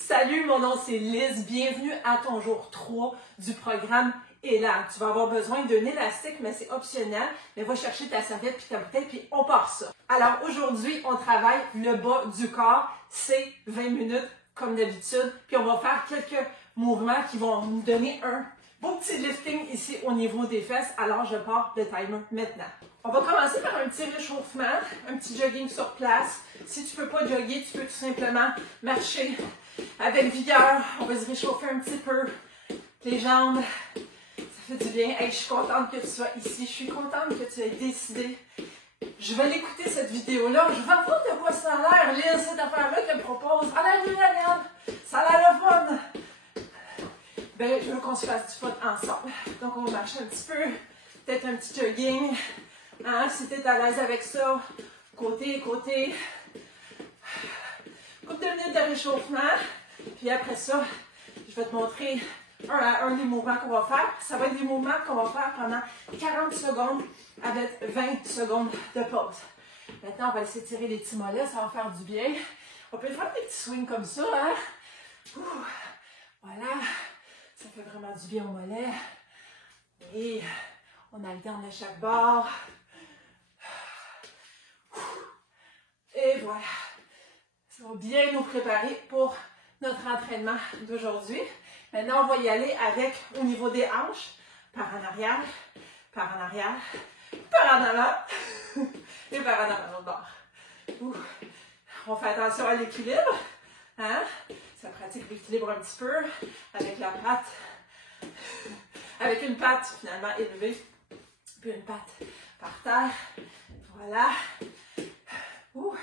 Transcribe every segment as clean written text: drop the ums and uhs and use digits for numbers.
Salut, mon nom c'est Liz, bienvenue à ton jour 3 du programme Élan. Tu vas avoir besoin d'un élastique, mais c'est optionnel. Mais va chercher ta serviette puis ta bouteille, puis on part ça. Alors aujourd'hui, on travaille le bas du corps, c'est 20 minutes comme d'habitude. Puis on va faire quelques mouvements qui vont nous donner un beau petit lifting ici au niveau des fesses. Alors je pars le timer maintenant. On va commencer par un petit réchauffement, un petit jogging sur place. Si tu ne peux pas jogger, tu peux tout simplement marcher avec vigueur. On va se réchauffer un petit peu les jambes. Ça fait du bien. Hey, je suis contente que tu sois ici. Je suis contente que tu aies décidé. Je vais l'écouter cette vidéo-là. Je vais voir de quoi ça a l'air, Liz, cette affaire-là qu'elle me propose. Ah la regarde, ça a l'air le fun. Ben, je veux qu'on se fasse du fun ensemble. Donc, on va marcher un petit peu. Peut-être un petit jogging. Hein, si tu es à l'aise avec ça. Côté. Couple de minutes de réchauffement. Puis après ça, je vais te montrer un des mouvements qu'on va faire. Ça va être des mouvements qu'on va faire pendant 40 secondes avec 20 secondes de pause. Maintenant, on va laisser tirer les petits mollets. Ça va faire du bien. On peut faire des petits swings comme ça. Hein? Ouh, voilà. Ça fait vraiment du bien au mollet. Et on alterne à chaque bord. Et voilà. Ça va bien nous préparer pour notre entraînement d'aujourd'hui. Maintenant, on va y aller avec, au niveau des hanches, par en arrière, par en arrière, par en avant et par en avant l'autre bord. Ouh. On fait attention à l'équilibre. Hein? Ça pratique l'équilibre un petit peu avec la patte. Avec une patte finalement élevée, puis une patte par terre. Voilà. Ouh.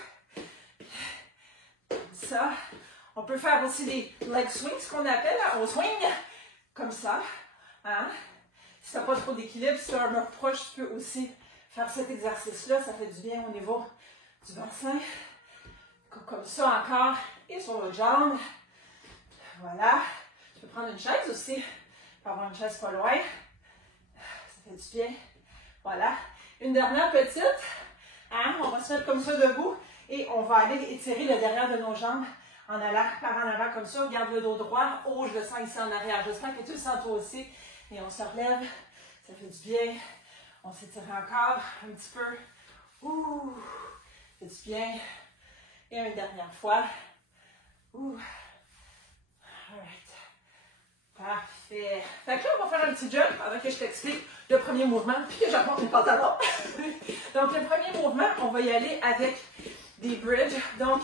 Comme ça. On peut faire aussi des leg swings, ce qu'on appelle, on swing comme ça. Hein? Si tu n'as pas trop d'équilibre, si tu as un mur proche, tu peux aussi faire cet exercice-là. Ça fait du bien au niveau du bassin. Comme ça encore. Et sur l'autre jambe. Voilà. Tu peux prendre une chaise aussi. Tu peux avoir une chaise pas loin. Ça fait du bien. Voilà. Une dernière petite. Hein? On va se mettre comme ça debout. Et on va aller étirer le derrière de nos jambes en allant par en avant comme ça. Garde le dos droit. Oh, je le sens ici en arrière. J'espère que tu le sens toi aussi. Et on se relève. Ça fait du bien. On s'étire encore un petit peu. Ouh. Ça fait du bien. Et une dernière fois. Ouh. Alright. Parfait. Fait que là, on va faire un petit jump avant que je t'explique le premier mouvement, puis que j'apporte mes pantalons. Donc, le premier mouvement, on va y aller avec des bridges. Donc,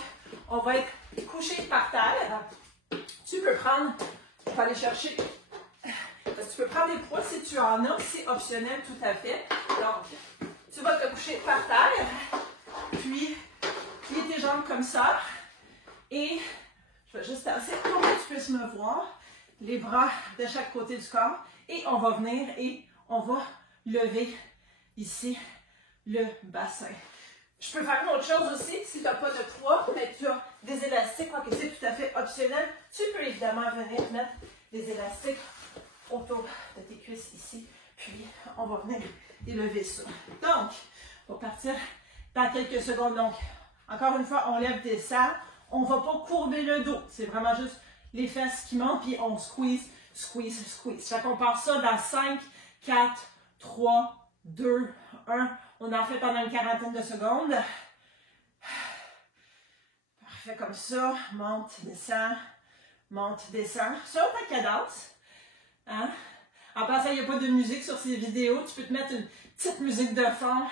on va être couché par terre. Tu peux prendre, tu peux aller chercher, parce que tu peux prendre des poids si tu en as, c'est optionnel tout à fait. Donc, tu vas te coucher par terre, puis plier tes jambes comme ça, et je vais juste tasser pour que tu puisses me voir. Les bras de chaque côté du corps. Et on va venir et on va lever ici le bassin. Je peux faire une autre chose aussi, si tu n'as pas de poids, mais tu as des élastiques, quoique c'est tout à fait optionnel, tu peux évidemment venir mettre des élastiques autour de tes cuisses ici. Puis on va venir élever ça. Donc, on va partir dans quelques secondes. Donc, encore une fois, on lève, descend. On ne va pas courber le dos. C'est vraiment juste les fesses qui montent, puis on squeeze, squeeze, squeeze. Fait qu'on part ça dans 5, 4, 3, 2, 1. On en fait pendant une quarantaine de secondes. Parfait, comme ça. Monte, descend. Sur ta cadence. Hein? En passant, il n'y a pas de musique sur ces vidéos. Tu peux te mettre une petite musique de fond,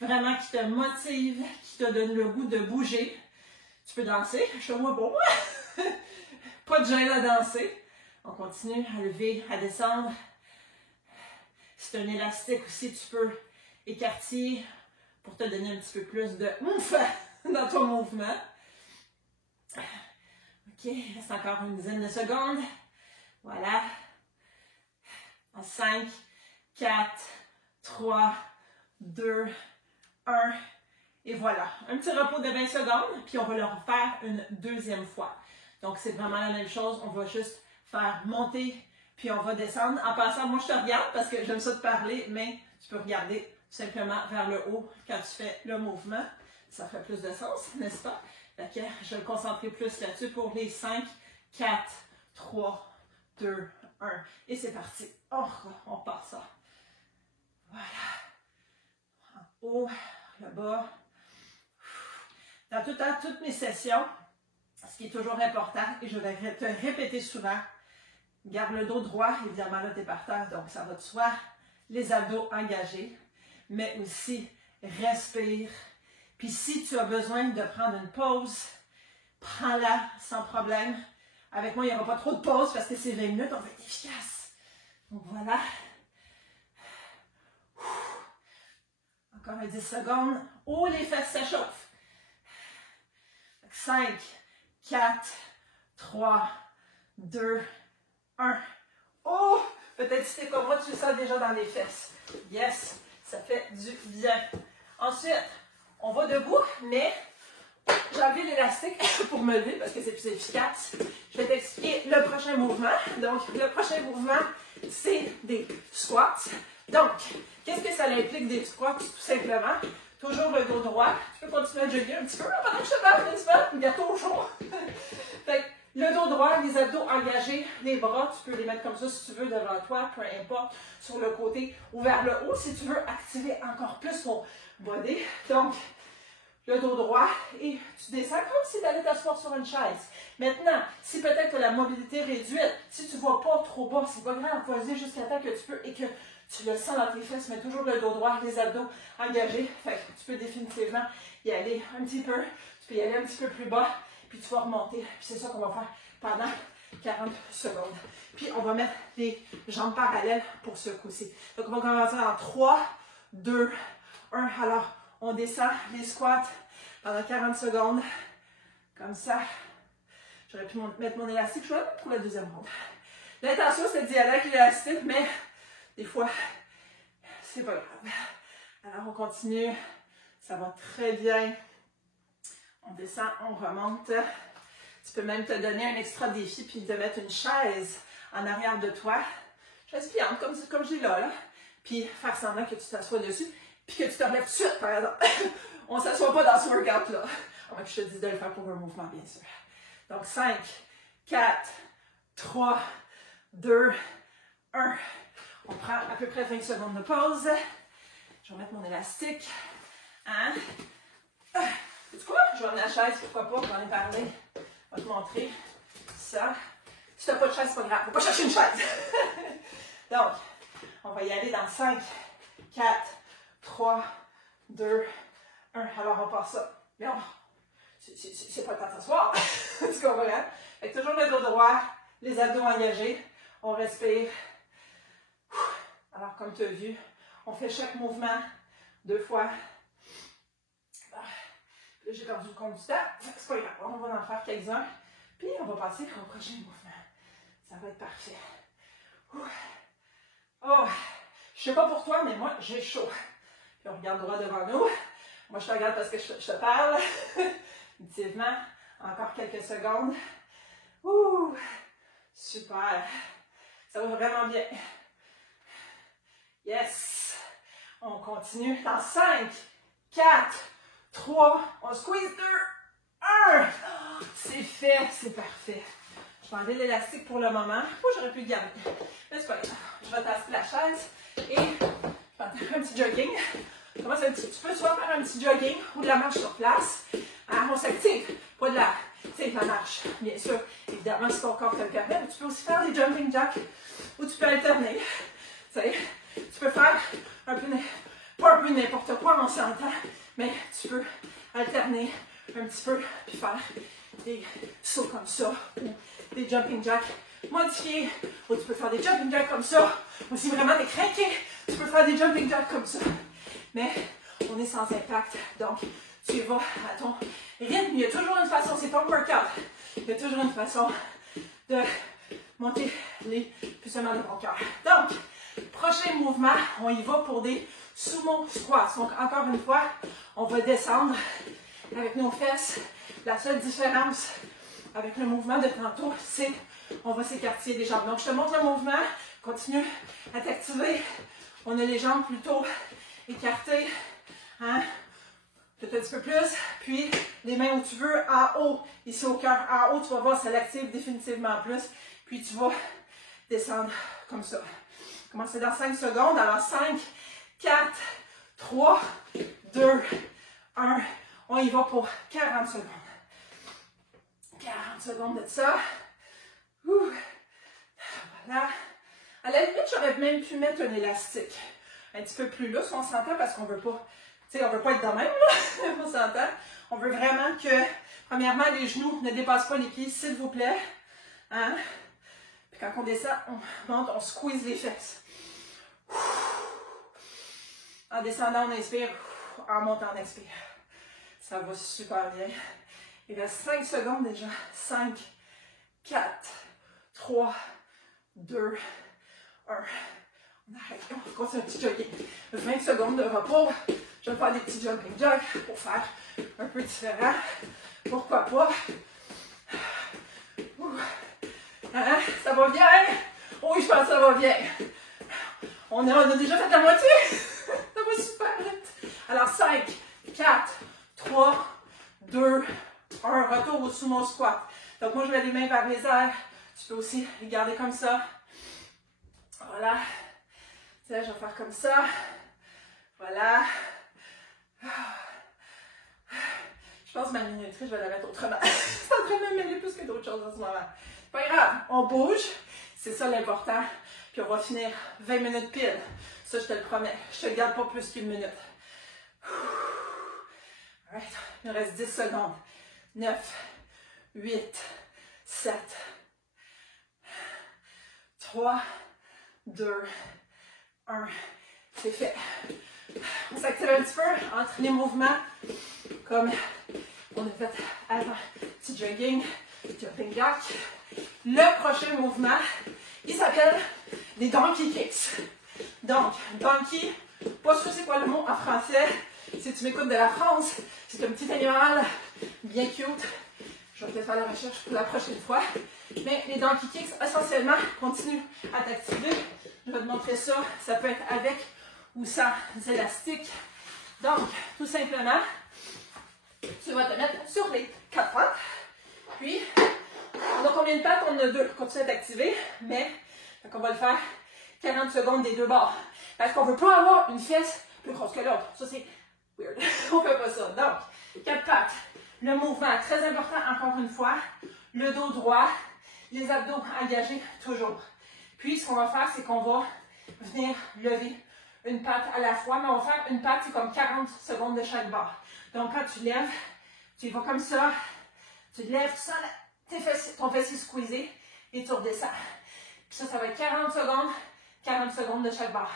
vraiment qui te motive, qui te donne le goût de bouger. Tu peux danser. Je te vois beau. Pas de gêne à danser. On continue à lever, à descendre. Si tu as un élastique aussi, tu peux écarter pour te donner un petit peu plus de ouf dans ton mouvement. OK, il reste encore une dizaine de secondes. Voilà. En 5, 4, 3, 2, 1. Et voilà. Un petit repos de 20 secondes, puis on va le refaire une deuxième fois. Donc, c'est vraiment la même chose. On va juste faire monter, puis on va descendre. En passant, moi, je te regarde parce que j'aime ça te parler, mais tu peux regarder simplement vers le haut quand tu fais le mouvement. Ça fait plus de sens, n'est-ce pas? Fait que je vais me concentrer plus là-dessus pour les 5, 4, 3, 2, 1. Et c'est parti. Oh, on part ça. Voilà. En haut, le bas. Dans toutes mes sessions, ce qui est toujours important, et je vais te répéter souvent, garde le dos droit, évidemment là tu es par terre, donc ça va de soi, les abdos engagés, mais aussi respire. Puis si tu as besoin de prendre une pause, prends-la sans problème. Avec moi, il n'y aura pas trop de pause parce que c'est 20 minutes, on va être efficace. Donc voilà. Encore un 10 secondes. Oh, les fesses s'échauffent. 5, 4, 3, 2, 1. Oh! Peut-être si t'es comme moi, tu le sens déjà dans les fesses. Yes! Ça fait du bien. Ensuite, on va debout, mais j'ai enlevé l'élastique pour me lever parce que c'est plus efficace. Je vais t'expliquer le prochain mouvement. Donc, le prochain mouvement, c'est des squats. Donc, qu'est-ce que ça implique des squats? Tout simplement, toujours le dos droit. Tu peux continuer à jogger un petit peu pendant que je te parle, n'est-ce pas? Le gâteau au chaud. Fait que, le dos droit, les abdos engagés, les bras, tu peux les mettre comme ça si tu veux devant toi, peu importe, sur le côté ou vers le haut si tu veux activer encore plus ton body. Donc, le dos droit et tu descends comme si tu allais t'asseoir sur une chaise. Maintenant, si peut-être que la mobilité est réduite, si tu ne vas pas trop bas, c'est pas grave, vas-y jusqu'à temps que tu peux et que tu le sens dans tes fesses, mais toujours le dos droit, les abdos engagés. Fait que tu peux définitivement y aller un petit peu, tu peux y aller un petit peu plus bas, puis tu vas remonter. Puis c'est ça qu'on va faire pendant 40 secondes. Puis on va mettre les jambes parallèles pour ce coup-ci. Donc on va commencer en 3, 2, 1. Alors, on descend les squats pendant 40 secondes, comme ça. J'aurais pu mettre mon élastique, je vais le mettre pour la deuxième ronde. L'intention, c'est d'y aller avec l'élastique, mais des fois, c'est pas grave. Alors, on continue. Ça va très bien. On descend, on remonte. Tu peux même te donner un extra défi puis te mettre une chaise en arrière de toi. Chaise pliante, comme j'ai là. Puis faire semblant que tu t'assois dessus. Puis que tu te relèves tout de suite, par exemple. On ne s'assoit pas dans ce workout-là. On va que je te dise de le faire pour un mouvement, bien sûr. Donc, 5, 4, 3, 2, 1. On prend à peu près 20 secondes de pause. Je vais mettre mon élastique. Hein? C'est quoi? Je vais amener la chaise, pourquoi pas, j'en ai parlé. Je vais te montrer ça. Si tu n'as pas de chaise, c'est pas grave. Il ne faut pas chercher une chaise. Donc, on va y aller dans 5, 4, 3, 2, 1. Alors, on passe ça. Mais on... c'est pas le temps de s'asseoir. Tu comprends? Fait que toujours le dos droit, les abdos engagés. On respire. Alors, comme tu as vu, on fait chaque mouvement 2 fois. Là, j'ai perdu le compte du temps. C'est pas grave. On va en faire quelques-uns. Puis, on va passer au prochain mouvement. Ça va être parfait. Oh! Je sais pas pour toi, mais moi, j'ai chaud. Puis, on regarde droit devant nous. Moi, je te regarde parce que je te parle. Effectivement, encore quelques secondes. Ouh! Super! Ça va vraiment bien. Yes! On continue dans 5, 4, 3, on squeeze 2, 1! Oh, c'est fait, c'est parfait. Je vais enlever l'élastique pour le moment. Oh, j'aurais pu le garder. Mais c'est pas grave. Je vais tasser la chaise et je vais faire un petit jogging. Comment ça, tu peux soit faire un petit jogging ou de la marche sur place. Hein, on s'active, pas de la marche. Bien sûr, évidemment, si ton corps te le permet, mais tu peux aussi faire des jumping jacks ou tu peux alterner. Tu sais, tu peux faire un peu, pas un peu n'importe quoi, on s'entend, mais tu peux alterner un petit peu puis faire des sauts comme ça ou des jumping jacks modifiés ou tu peux faire des jumping jacks comme ça ou si vraiment t'es craqué, tu peux faire des jumping jacks comme ça. Mais on est sans impact, donc tu vas à ton rythme. Il y a toujours une façon, c'est ton workout, il y a toujours une façon de monter les puissaments de ton cœur. Donc, prochain mouvement, on y va pour des sumo squats. Donc, encore une fois, on va descendre avec nos fesses. La seule différence avec le mouvement de tantôt, c'est on va s'écarter les jambes. Donc, je te montre le mouvement. Continue à t'activer. On a les jambes plutôt écartées. Hein? Peut-être un petit peu plus. Puis, les mains où tu veux, en haut, ici au cœur. En haut, tu vas voir, ça l'active définitivement plus. Puis, tu vas descendre comme ça. Commencez dans 5 secondes. Alors, 5, 4, 3, 2, 1. On y va pour 40 secondes. 40 secondes de ça. Ouh. Voilà. À la limite, j'aurais même pu mettre un élastique un petit peu plus lousse, on s'entend, parce qu'on veut pas, tu sais, on veut pas être de même, là. On s'entend. On veut vraiment que, premièrement, les genoux ne dépassent pas les pieds, s'il vous plaît. Hein? Puis quand on descend, on monte, on squeeze les fesses. En descendant, on inspire. En montant, on expire. Ça va super bien. Il reste 5 secondes déjà. 5, 4, 3, 2, 1. On arrête. On continue un petit jogging. 20 secondes de repos. Je vais faire des petits jumping jacks pour faire un peu différent. Pourquoi pas? Hein? Ça va bien? Oui, je pense que ça va bien. On a déjà fait la moitié. Ça va super vite. Alors, 5, 4, 3, 2, 1. Retour au sumo squat. Donc, moi, je mets les mains vers les airs. Tu peux aussi les garder comme ça. Voilà. Tiens, je vais faire comme ça. Voilà. Je pense que ma minuterie, je vais la mettre autrement. Ça devrait me mêler plus que d'autres choses en ce moment. Pas grave, on bouge. C'est ça l'important. Puis on va finir 20 minutes pile. Ça, je te le promets. Je te garde pas plus qu'une minute. Alright. Il nous reste 10 secondes. 9, 8, 7, 3, 2, 1. C'est fait. On s'active un petit peu entre les mouvements, comme on a fait avant. Petit jogging, jumping jack. Le prochain mouvement, il s'appelle des donkey kicks. Donc, donkey, pas sûr c'est quoi le mot en français. Si tu m'écoutes de la France, c'est un petit animal bien cute. Je vais peut-être faire la recherche pour la prochaine fois. Mais les donkey kicks, essentiellement, continuent à t'activer. Je vais te montrer ça. Ça peut être avec ou sans élastiques. Donc, tout simplement, tu vas te mettre sur les 4 pattes. Puis, on a combien de pattes? On en a 2. Continue à t'activer. Mais, donc on va le faire 40 secondes des deux bords. Parce qu'on ne veut pas avoir une fesse plus grosse que l'autre. Ça, c'est weird. On ne fait pas ça. Donc, 4 pattes. Le mouvement, très important, encore une fois. Le dos droit. Les abdos engagés, toujours. Puis, ce qu'on va faire, c'est qu'on va venir lever une patte à la fois. Mais on va faire une patte, c'est comme 40 secondes de chaque bord. Donc, quand tu lèves, tu y vas comme ça. Tu lèves, tu sens ton fessier squeezé et tu redescends. Puis ça va être 40 secondes de chaque bord.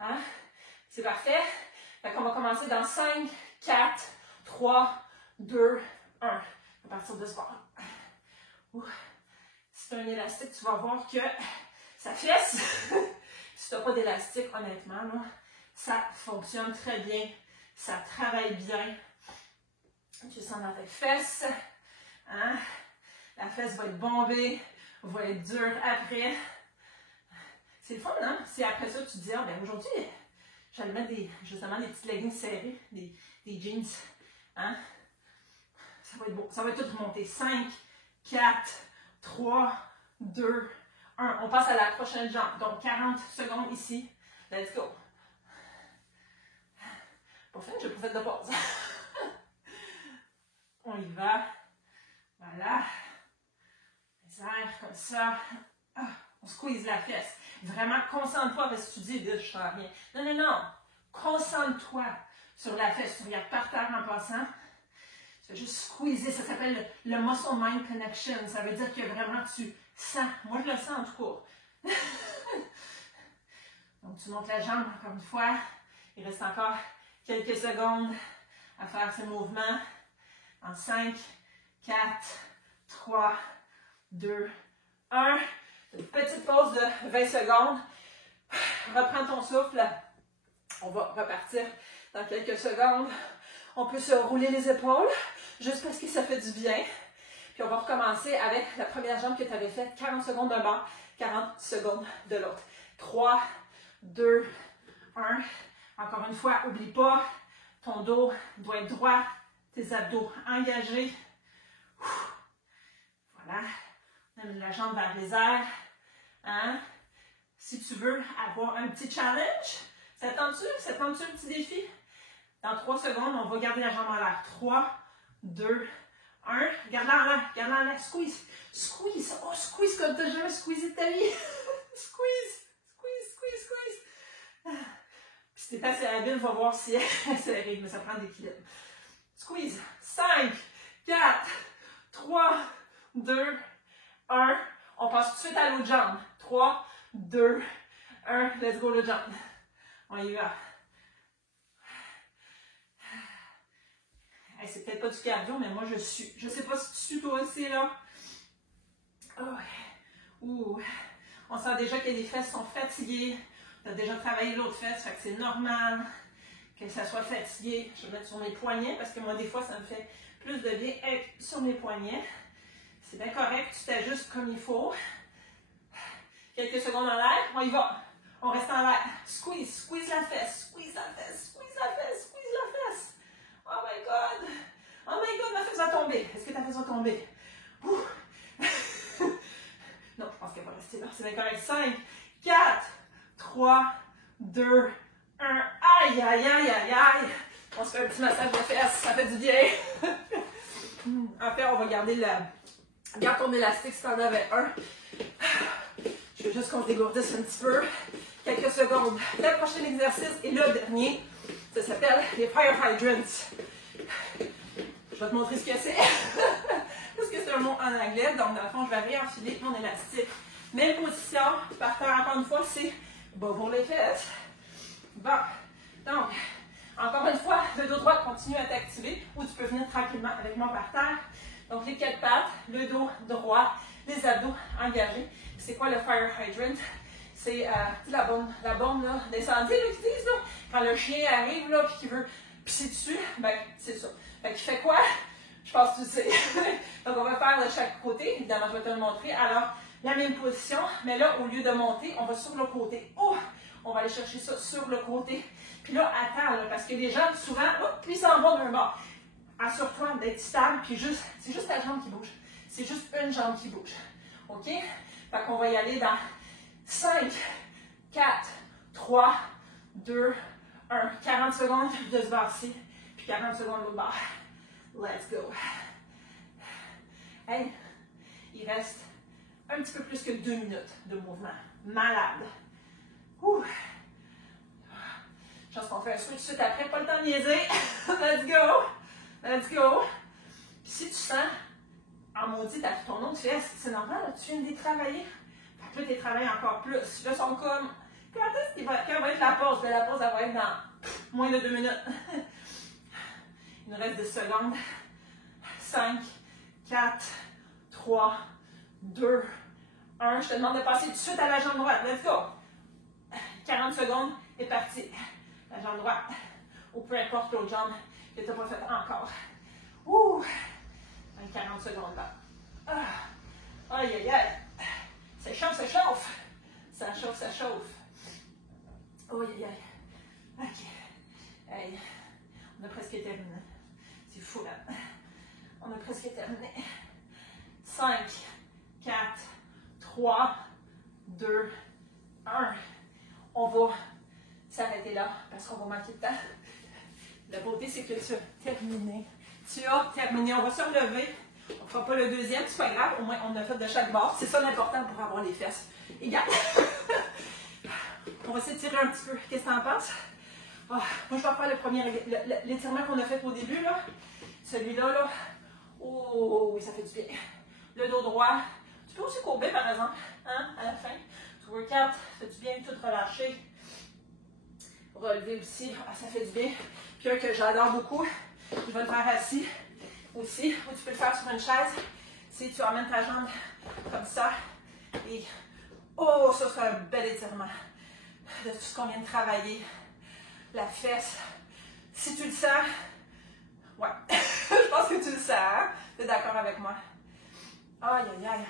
Hein? C'est parfait. Fait qu'on va commencer dans 5, 4, 3, 2, 1. À partir de ce bord. Si tu as un élastique, tu vas voir que ça fesse. Si tu n'as pas d'élastique, honnêtement, là, ça fonctionne très bien. Ça travaille bien. Tu sens dans tes fesses. Hein? La fesse va être bombée, va être dure après. C'est le fun, hein? Si après ça, tu te dis, ah, ben aujourd'hui, j'allais mettre justement des petites leggings serrées, des jeans. Hein? Ça va être beau. Ça va tout remonter. 5, 4, 3, 2, 1. On passe à la prochaine jambe. Donc, 40 secondes ici. Let's go. Pas fin, j'ai pas fait de pause. On y va. Voilà. Les airs comme ça. Ah, on squeeze la fesse. Vraiment, concentre-toi parce que tu dis, je sens rien. Non, non, non. Concentre-toi sur la fesse. Tu regardes par terre en passant. Tu vas juste squeezer. Ça s'appelle le muscle mind connection. Ça veut dire que vraiment tu sens. Moi, je le sens en tout cas. Donc, tu montes la jambe encore une fois. Il reste encore quelques secondes à faire ce mouvement. En 5, 4, 3, 2, 1. Une petite pause de 20 secondes. Reprends ton souffle. On va repartir dans quelques secondes. On peut se rouler les épaules, juste parce que ça fait du bien. Puis on va recommencer avec la première jambe que tu avais faite. 40 secondes d'un bord, 40 secondes de l'autre. 3, 2, 1. Encore une fois, n'oublie pas Ton dos doit être droit, tes abdos engagés. Voilà. Mène la jambe vers les airs. Hein? Si tu veux avoir un petit challenge, ça tente-tu? Ça tente-tu un petit défi? Dans 3 secondes, on va garder la jambe en l'air. 3, 2, 1. Garde-la en l'air. Garde-la en l'air. Squeeze. Squeeze. Oh, squeeze comme tu n'as jamais squeezé de ta vie. Squeeze. Squeeze, squeeze, squeeze. Puis si t'es assez habile, va voir si elle serrée, mais ça prend de l'équilibre. Squeeze. 5, 4, 3, 2, 1. On passe tout de suite à l'autre jambe. 3, 2, 1. Let's go, l'autre jambe. On y va. Hey, c'est peut-être pas du cardio, mais moi je suis. Je sais pas si tu suis toi aussi, là. Oh. Ouh. On sent déjà que les fesses sont fatiguées. Tu as déjà travaillé l'autre fesse, fait que c'est normal que ça soit fatigué. Je vais mettre sur mes poignets parce que moi, des fois, ça me fait plus de bien être sur mes poignets. C'est bien correct, tu t'ajustes comme il faut. Quelques secondes en l'air, on y va. On reste en l'air. Squeeze, squeeze la fesse, squeeze la fesse, squeeze la fesse, squeeze la fesse. Oh my God! Oh my God, ma fesse va tomber. Est-ce que ta fesse va tomber? Ouh. Non, je pense qu'elle va rester là. C'est bien correct. 5, 4, 3, 2, 1. Aïe, aïe, aïe, aïe, aïe. On se fait un petit massage de fesses, ça fait du bien. En fait, on va garder la... Garde ton élastique si tu en avais un. Je veux juste qu'on se dégourdisse un petit peu. Quelques secondes. Le prochain exercice et le dernier, ça s'appelle les Fire Hydrants. Je vais te montrer ce que c'est. Parce que c'est un mot en anglais. Donc, dans le fond, je vais réenfiler mon élastique. Même position, par terre, encore une fois, c'est bas pour les fesses. Bon. Donc, encore une fois, le dos droit continue à t'activer ou tu peux venir tranquillement avec moi par terre. Donc, les 4 pattes, le dos droit, les abdos engagés. C'est quoi le Fire Hydrant? C'est la bombe d'incendie qu'ils disent, là. Quand le chien arrive là, et qu'il veut pisser dessus, ben, c'est ça. Fait qu'il fait quoi? Je pense que tu sais. Donc, on va faire de chaque côté. Évidemment, je vais te le montrer. Alors, la même position, mais là, au lieu de monter, on va sur le côté. Oh! On va aller chercher ça sur le côté. Puis là, attends, là, parce que les gens, souvent, puis ils s'en vont d'un bord. Assure-toi d'être stable, puis c'est juste ta jambe qui bouge. C'est juste une jambe qui bouge. OK? Fait qu'on va y aller dans 5, 4, 3, 2, 1. 40 secondes de ce bord-ci, puis 40 secondes de l'autre bord. Let's go. Hey, il reste un petit peu plus que 2 minutes de mouvement. Malade. Ouh. Je pense qu'on fait un switch tout de suite après. Pas le temps de niaiser. Let's go. Let's go. Puis si tu sens, en maudit, ton autre fesse, c'est normal, là, tu viens de les travailler. Fait que là, tu les travailles encore plus. Là, ils sont comme, quand va être la pause? La pause, elle va être dans moins de 2 minutes. Il nous reste 10 secondes. 5, 4, 3, 2, 1. Je te demande de passer tout de suite à la jambe droite. Let's go. 40 secondes et parti. La jambe droite. Ou peu importe l'autre jambe que tu n'as pas fait encore. Ouh! 40 secondes là. Ah. Aïe, aïe, aïe. Ça chauffe, ça chauffe. Ça chauffe, ça chauffe. Aïe, aïe, aïe. OK. Hey. On a presque terminé. C'est fou là. On a presque terminé. 5, 4, 3, 2, 1. On va s'arrêter là parce qu'on va manquer de temps. La beauté, c'est que tu as terminé. Tu as terminé. On va se relever. On ne fera pas le deuxième, c'est pas grave. Au moins, on a fait de chaque bord. C'est ça l'important pour avoir les fesses égales. On va s'étirer un petit peu. Qu'est-ce que tu en penses? Oh, moi, je vais faire le premier, l'étirement qu'on a fait au début. Là. Celui-là, là. Oh, oui, ça fait du bien. Le dos droit. Tu peux aussi courber, par exemple, hein, à la fin. Tu work out, ça fait du bien, tout relâcher. Relever aussi, ça fait du bien. Puis un que j'adore beaucoup, je vais le faire assis aussi, ou tu peux le faire sur une chaise. Si tu emmènes ta jambe comme ça, et oh, ça c'est un bel étirement de tout ce qu'on vient de travailler. La fesse. Si tu le sens, ouais, je pense que tu le sens, hein? Tu es d'accord avec moi? Aïe, aïe, aïe.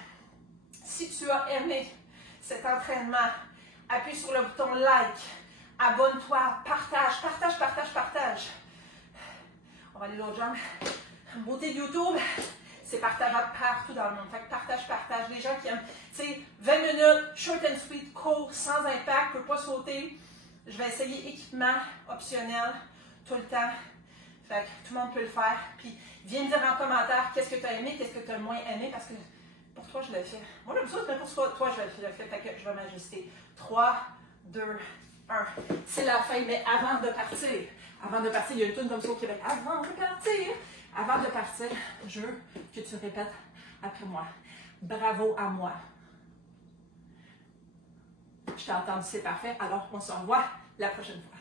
Si tu as aimé cet entraînement, appuie sur le bouton like, abonne-toi, partage, partage, partage, partage. On va aller l'autre jambe. Beauté de YouTube, c'est partageable partout dans le monde. Fait que partage. Les gens qui aiment, tu sais, 20 minutes, short and sweet, court, sans impact, ne peut pas sauter. Je vais essayer équipement optionnel tout le temps. Fait que tout le monde peut le faire. Puis, viens me dire en commentaire qu'est-ce que tu as aimé, qu'est-ce que tu as moins aimé, parce que pour toi, je le fais. Moi, j'aime ça, mais pour toi, je le fais. Fait que je vais m'ajuster. 3, 2, 1. C'est la fin, mais avant de partir, il y a une tune comme ça au Québec. Avant de partir, je veux que tu répètes après moi. Bravo à moi. Je t'ai entendu, c'est parfait. Alors, on se revoit la prochaine fois.